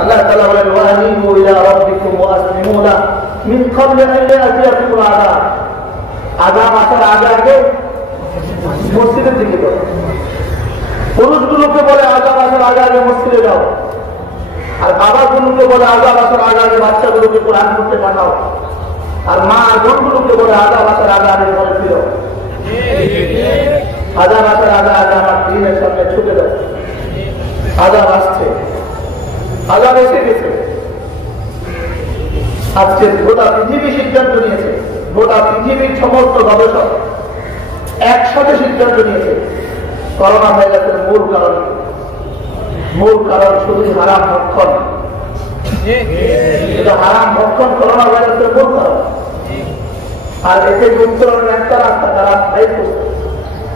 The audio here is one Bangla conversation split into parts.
আল্লাহ তাআলা বলেন ওয়ানিবু ইলা রাব্বিকুম ওয়াসলিমু লাহু মিন ক্বাবলি আন ইয়াতিয়াকুমুল আযাব। আযাব আসার আগে মসজিদের দিকে যাও। পুরুষগুলোকে বলে আযাব আসার আগে মসজিদে যাও, আর বাবাগুলোকে বলে আযাব আসার আগে বাচ্চাগুলোকে কোরআন পড়তে পাঠাও, আর মা আর বোনগুলোকে বলে আযাব আসার আগে ঘরে ফিরো। আযাব আসার আগে আমার দিনের সামনে ছুটে যাও। আযাব আসছে, আযাব এসে গেছে। আজকে গোটা পৃথিবী সিদ্ধান্ত নিয়েছে, গোটা পৃথিবীর সমস্ত গবেষক একসাথে সিদ্ধান্ত নিয়েছে করোনা ভাইরাসের মূল কারণ শুধুই হারাম ভক্ষণ। এটা হারাম ভক্ষণ করোনা ভাইরাসের মূল কারণ। আর এতে উত্তরণের একটা রাস্তা তারা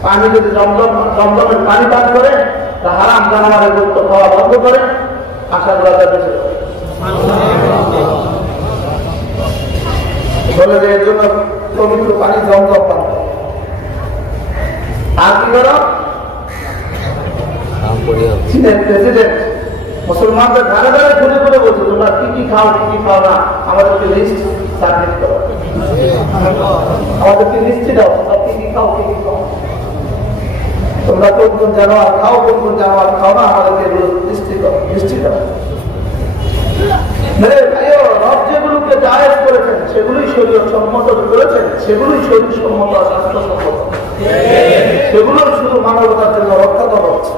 পানি যদি জমজমের পানি পান করে তা হারাম জানোয়ারের গুরুত্ব খাওয়া বন্ধ করে, আশা করা যাবে বলে যে এর জন্য পবিত্র পানি জমজম পান। আর কি করো? প্রেসিডেন্ট মুসলমানদের ধারে ধারে ঘুরে ঘুরে বলছে তোমরা কি কি খাও কি কি খাও না আমাদেরকে লিস্ট সাবমিট করো, আমাদেরকে লিস্ট দাও তোমরা কি কি খাও কি কি খাও, তোমরা কোন কোন জানোয়ার খাও কোন কোন জানোয়ার খাও না আমাদেরকে লিস্ট দাও। রব যেগুলোকে জায়েজ করেছেন সেগুলোই শরীয়ত সম্মত করেছেন, সেগুলোই শরীর সম্মত স্বাস্থ্যসম্মত, সেগুলো শুধু মানবতার জন্য রক্ষা করা হচ্ছে।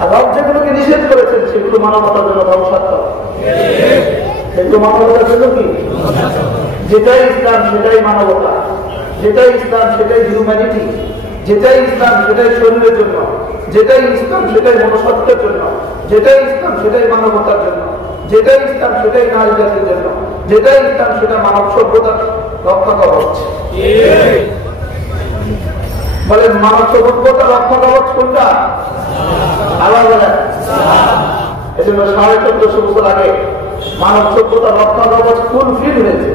আর রব যেগুলোকে নিষেধ করেছেন সেগুলো মানবতার জন্য ধ্বংসাত্মক, সেগুলো মানবতার জন্য কি? যেটাই ইসলাম সেটাই মানবতা, যেটাই ইসলাম সেটাই হিউম্যানিটি, যেটাই ইসলাম সেটাই শরীরের জন্য, যেটাই ইসলাম সেটাই মনুষ্যত্বের জন্য, যেটাই ইসলাম সেটাই মানবতার জন্য, যেটাই ইসলাম সেটাই নারী জাতির জন্য, যেটাই ইসলাম সেটা মানব সভ্যতার রক্ষা কবচ। বলেন মানব সভ্যতা রক্ষা কবচ কোনটা? আল্লাহ বলেন। এই জন্য 1450 বছর আগে মানব সভ্যতা রক্ষা কবচ ফুলফিল হয়েছে।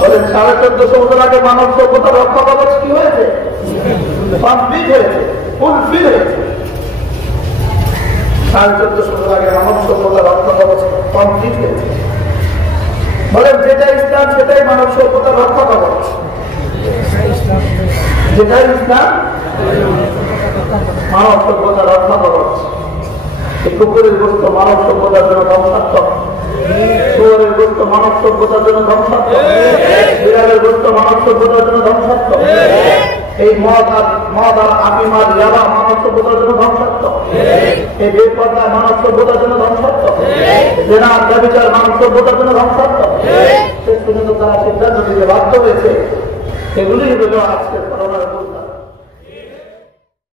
বলেন 1450 বছর আগে মানব সভ্যতা রক্ষা কবচ কি হয়েছে? কমপ্লিট হয়েছে, ফুলফিল হয়েছে। 1450 বছর আগে মানব সভ্যতা রক্ষা কবচ কমপ্লিট হয়েছে। বলেন যেটা ইসলাম সেটাই মানব সভ্যতার রক্ষা কবচ, যেটাই ইসলাম মানব সভ্যতার রক্ষা কবচ। এই কুকুরের গোস্ত মানব সভ্যতার জন্য ধ্বংসাত্মক, শুয়োরের গোস্ত মানব সভ্যতার জন্য ধ্বংসাত্মক, বিড়ালের গোস্ত মানব সভ্যতার জন্য ধ্বংসাত্মক, এই মদ আর আফিমার ইয়াবা মানব সভ্যতার জন্য ধ্বংসাত্মক, এই বেপরদা মানব সভ্যতার জন্য ধ্বংসাত্মক, জেনা ব্যভিচার মানব সভ্যতার জন্য ধ্বংসাত্মক। শেষ পর্যন্ত তারা সিদ্ধান্ত নিতে বাধ্য হয়েছে। এগুলি হলো আজকে করোনার